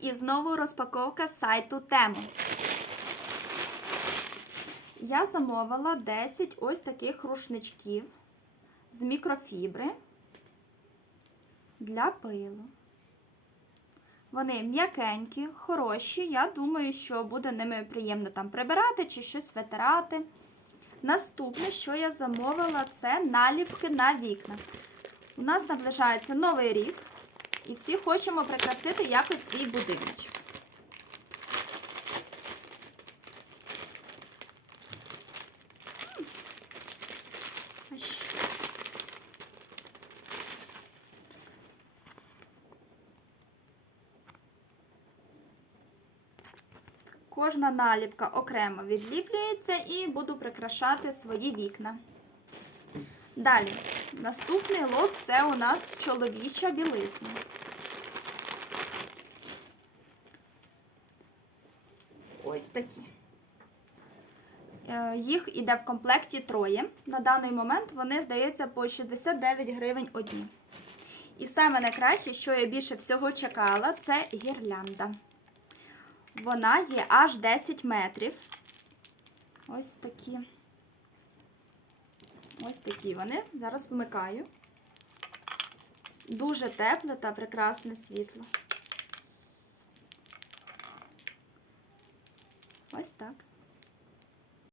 І знову розпаковка сайту Тему. Я замовила 10 ось таких рушничків з мікрофібри для пилу. Вони м'якенькі, хороші. Я думаю, що буде ними приємно там прибирати чи щось витирати. Наступне, що я замовила, це наліпки на вікна. У нас наближається новий рік, і всі хочемо прикрасити якось свій будиночок. Кожна наліпка окремо відліплюється і буду прикрашати свої вікна. Далі, наступний лот це у нас чоловіча білизна. Ось такі. Е, Їх іде в комплекті троє. На даний момент вони, здається, по 69 гривень одні. І саме найкраще, що я більше всього чекала, це гірлянда. Вона є аж 10 метрів. Ось такі. Ось такі вони. Зараз вмикаю. Дуже тепле та прекрасне світло. Ось так.